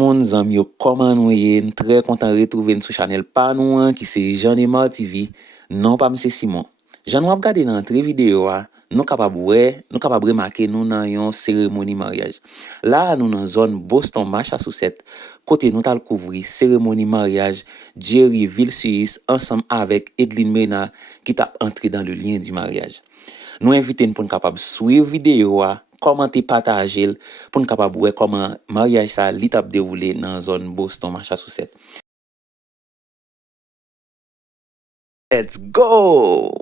Moun zanm yo, koman nou ye? Très content retrouver sur channel pa nou an, qui c'est Jean Neymar TV. Non pas Monsieur Simon. Jean nou ap gade nan entre vidéo a, nou kapab remarquer nou nan yon cérémonie mariage. Là nous nan zone Boston Massachusetts, côté nous tal couvrir cérémonie mariage Jerry Ville-Suisse ensemble avec Edline Mena qui t'a entré dans le lien du mariage. Nous invitons pour nous capable suivre vidéo a, commenter, partager pour nous capable voir comment mariage ça li t'a déroulé dans zone Boston Massachusetts. Let's go.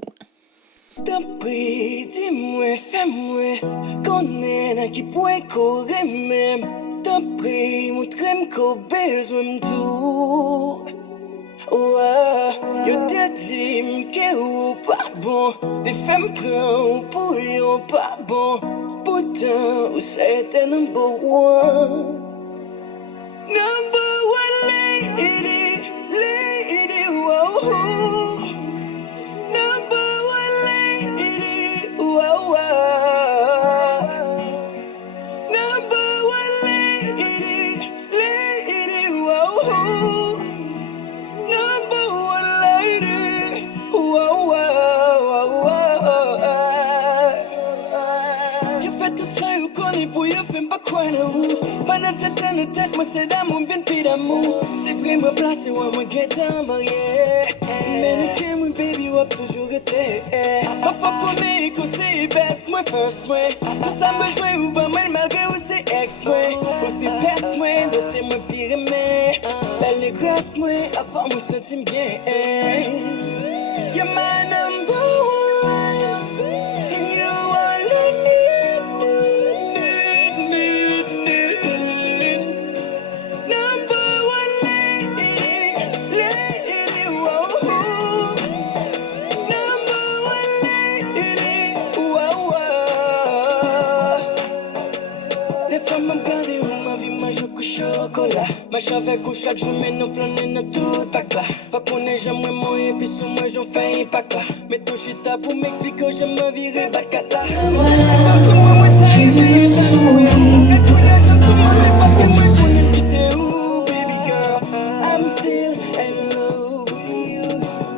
T'appris, dis-moi, fais-moi, connais qui point courir même. T'appris, montre-moi qu'on besoin de tout. Yo te dit que ou pas bon, des femmes prennent pour yon pas bon. Pourtant, ou c'est number one. Number one lady, lady, whoa. Number one lady, whoa. Number one lady, lady, whoa. Number one lady, whoa. Tu fais tout ça, ou connais pour yon fait pas quoi d'amour. Pendant cette année tête, moi c'est d'amour, vient pis d'amour. C'est vrai, me placer, ouais, moi get en marié. Mais le game, oui, baby, wap toujours été. Ma foi qu'on est, qu'on c'est best, moi first, moi. Tout ça me joue, ou ben mal, malgré ou c'est ex, moi. Ou c'est best, moi, de c'est moi pire, mais. La négresse, moi, avant, moi, sentim bien. You're my number one. And you all I need. Number one lady, lady, whoa. Number one lady, whoa. Des femmes m'emblandent où ma vie mange au chocolat. Marche avec ou chaque jour, mais nous flânons dans tout pack là. Faut qu'on ait jamais moi et puis sur moi j'en fais un pack là. Mais tout chita pour m'expliquer, je me virer bac là. Comme sur moi, moi t'arrives, et tous les gens tout le monde parce que moi connais qui t'es où, baby girl. I'm still in love with you.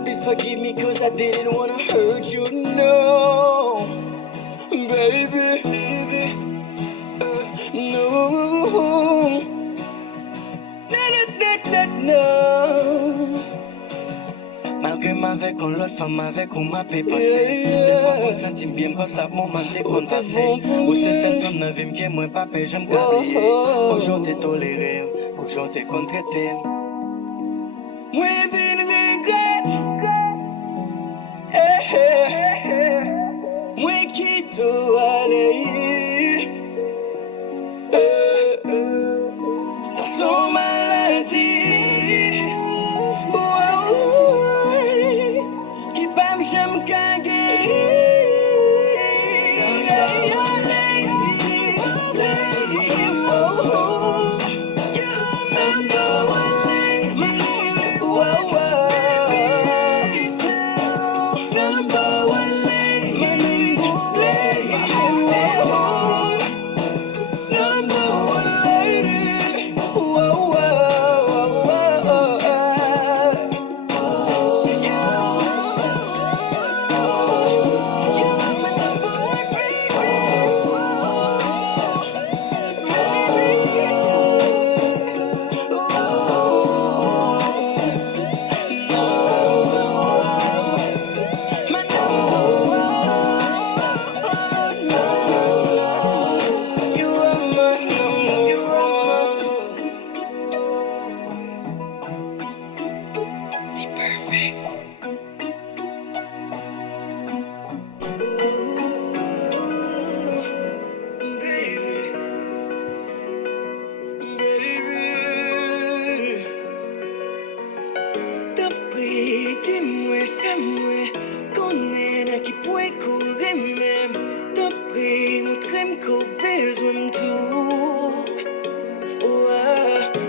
Please forgive me cause I didn't wanna hurt you, no. Baby, no. No. Malgré m'avec on l'autre femme avec on m'a fait passer. Des fois qu'on sentit bien pas ça moment t'es contassé. Ou c'est cette femme n'a vu bien moi papa j'aime garder. Aujourd'hui t'es toléré, aujourd'hui t'es contraité. Moi vine regrette. Moi quitte tout aller. Ça sont maladies. Qui pas me j'aime caguer.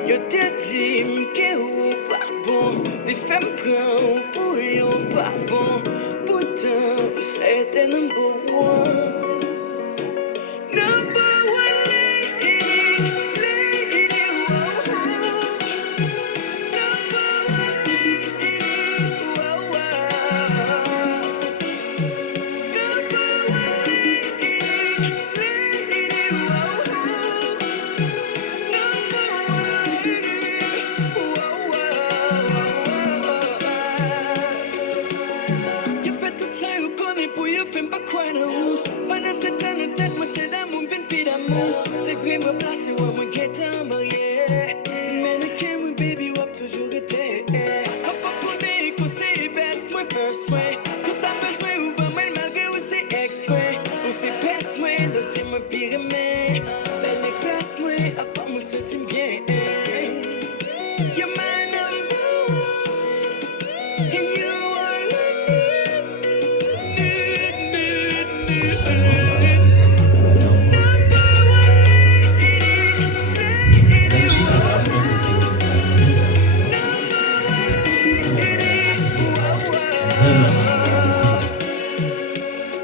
Yo te dis que ou pas bon, des femmes prennent pour yon pas bon. Pourtant, c'est un number one. Number one lady, lady, whoa. Number one lady, whoa, whoa. Number one lady, lady, whoa. You fais tout ça, you connais pour you, fais pas quoi non. Pendant cette année, tête, moi c'est d'amour, vient plus d'amour. C'est vrai, me placer, ouais, moi qui t'en marié. Mais ne qu'aime, oui, baby, ouais, toujours été. Papa connaît, qu'on c'est best, moi first, ouais. Tout ça besoin, ou pas mal, malgré où c'est exprès. Ou c'est best, moi, dans c'est ma pire, mais. Elle est best, moi, avant, moi, c'est une bien. You're my number one, and you are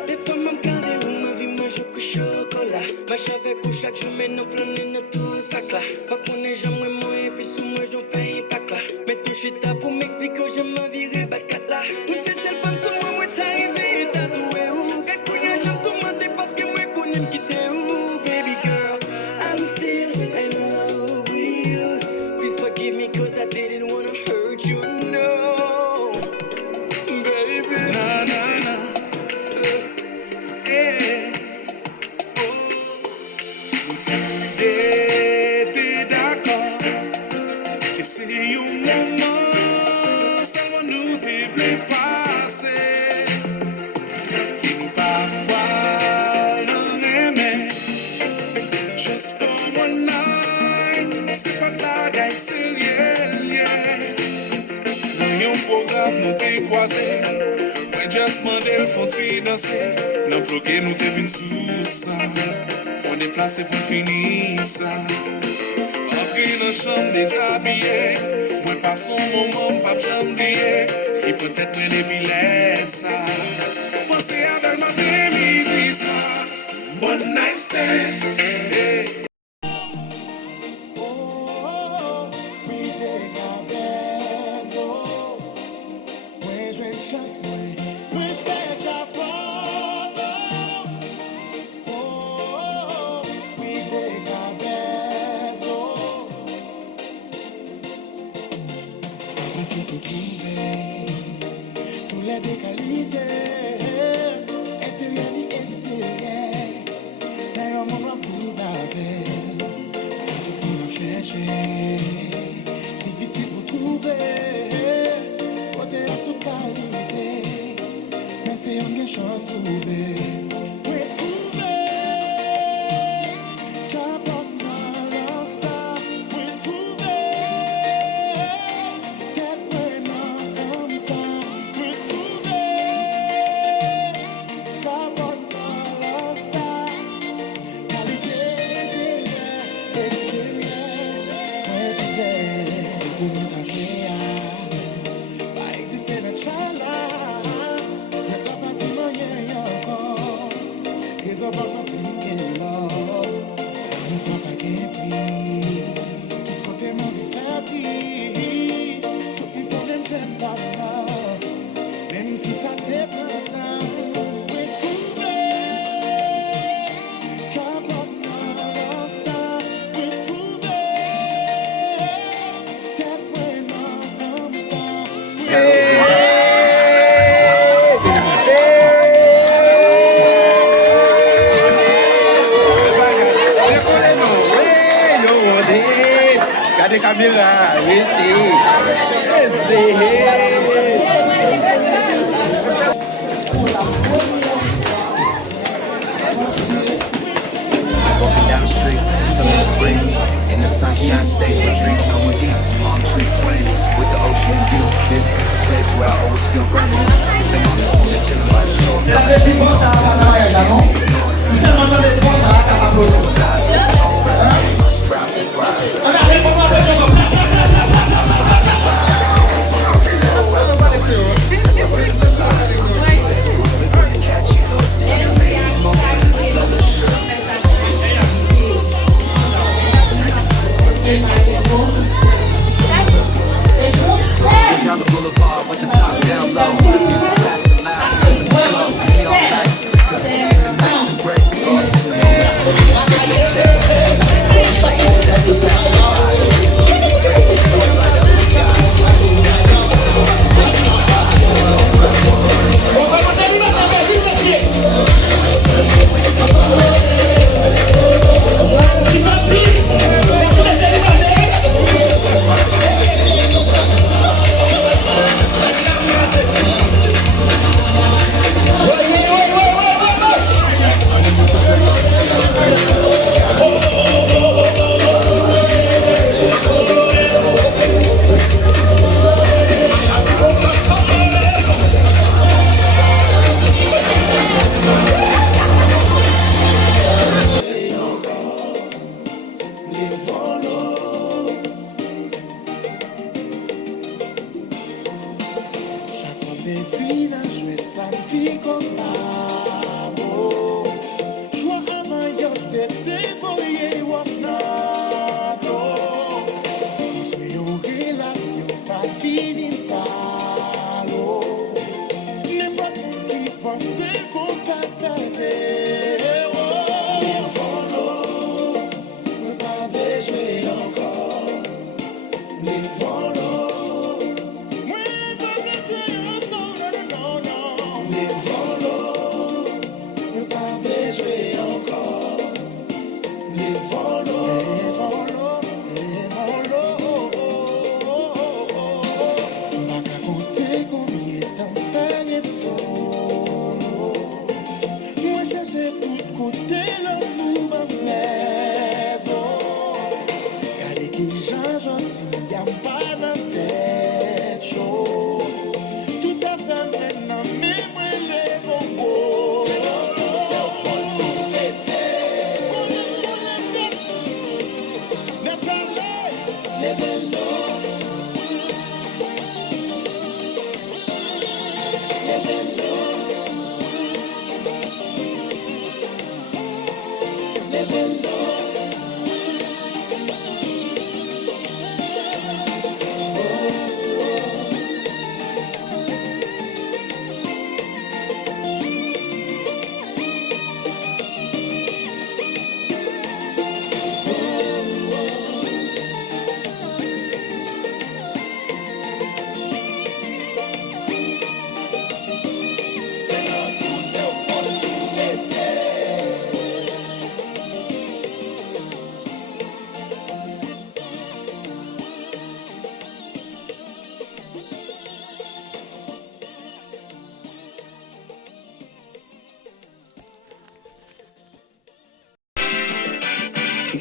des fois me regarder où ma vie mange au chocolat. Marche avec ou chaque jour mais non flâner dans tout pas là. Pas qu'on est jamais moi et puis sous moi j'en fais un pack là. Mais tout chita pour m'expliquer que j'aime ma vie rebattre là. Ou c'est celle femme sur moi ouais t'es arrivé t'as doué ou. Quand qu'on y a j'aime tout mentir parce que moi qu'on aime quitter ou. Baby girl, I'm still in love with you. Please forgive me cause I didn't wanna hurt you, no. Baby, Na na na, eh, oh. T'es d'accord que c'est un moment ça va nous devait passer. Qui nous parle aimer just for one night. C'est pas ta gueule, c'est réel, yeah. Dans un programme nous t'es croisé. Moi just mandel faut t'y danser. Nan bloqué nous t'es venu sous ça. Faut déplacer pour finir ça. Entrer dans la chambre déshabillé. Moi pas son moment, pas j'oublier. Et peut-être me déviler ça. Pensez avec ma baby ça. One night stand. Hey. Facile pour trouver tous les deux qualités, intérieur et extérieur. Mais au moment vivre avec, c'est tout pour nous chercher. Difficile pour trouver, côté en toute qualité. Mais c'est une chance trouver. Oui, trouver. J'apporte ma love ça. Oui, trouver. Même si ça te prend temps, oui, trouver. J'apporte ma love ça, oui, trouver. Peut-être vraiment comme ça. Cadê Camila? Walking down the streets, feeling the breeze. In the sunshine state where drinks come with ease. Palm trees swaying with the ocean in view. This is the place where I always feel grounded. Sipping on the spoon and chilling by the shore. Drive and drive.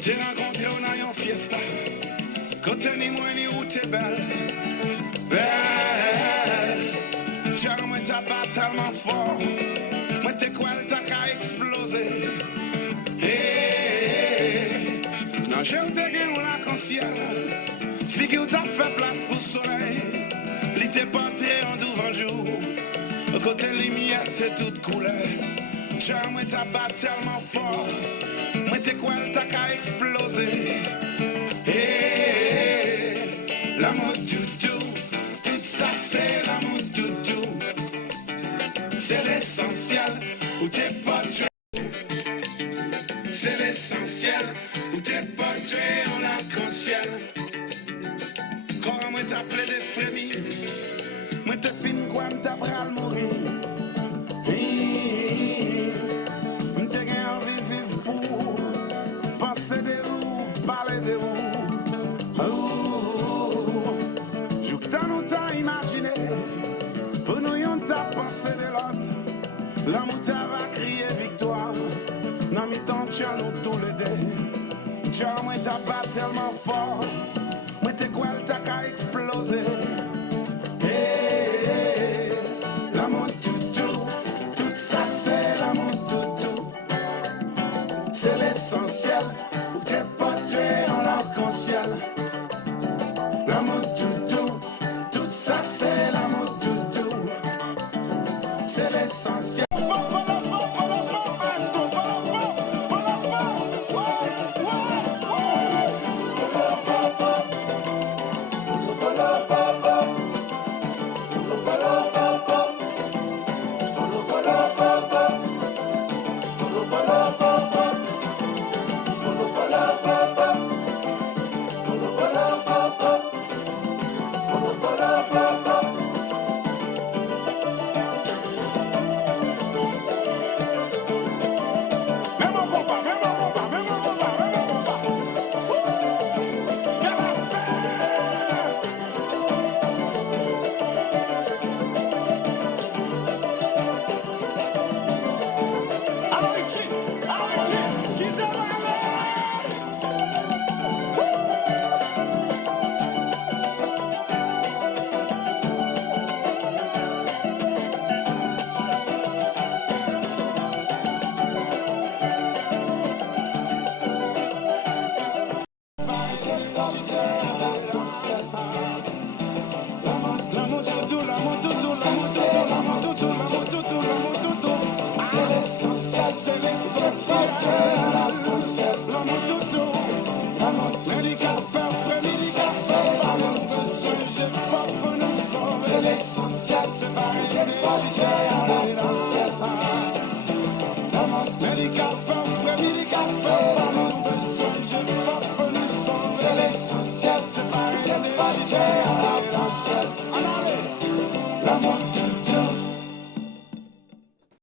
T'es rencontré on a yon fiesta. Côté ni moi ni où t'es belle. Belle. Tiens, moi t'as pas tellement fort. Moi t'es quoi t'as qu'à exploser. Hey. Non, j'ai ou t'es gain ou la conscience. Figure ou t'as fait place pour soleil. Li t'es porté en devant jour. Côté lumière c'est toute couleur. Tiens, moi t'as pas tellement fort. Moi t'es quoi t'as qu'à exploser. Hey, l'amour doudou, tout ça c'est l'amour doudou. C'est l'essentiel où t'es pas tué. C'est l'essentiel où t'es pas tué en arc-en-ciel. Quand moi t'appelais des frémis, moi t'es fin quoi m't'a pral mourir. Penser de où, parler de où. Joue que t'as nous t'as imaginé. Pour nous y'en t'a pensé de l'autre. L'amour t'a va crier victoire. N'a mis tant tchè nous tous les deux. Tchè moi t'as pas tellement fort. Moi t'es quoi t'as qu'à exploser. Hey, l'amour toutou. Tout ça c'est l'amour toutou. C'est l'essentiel. T'es pas tué en l'arc-en-ciel. L'amour doudou, tout ça c'est l'amour doudou. C'est l'essentiel. C'est l'essentiel, c'est l'essentiel. L'amour doudou, médical, faire frais, médical, pas mon besoin, j'ai pas pour nous sauver. C'est l'essentiel, c'est pas l'idée, médical, faire frais, médical, pas mon besoin, j'ai pas pour nous sauver. C'est l'essentiel, c'est pas l'idée,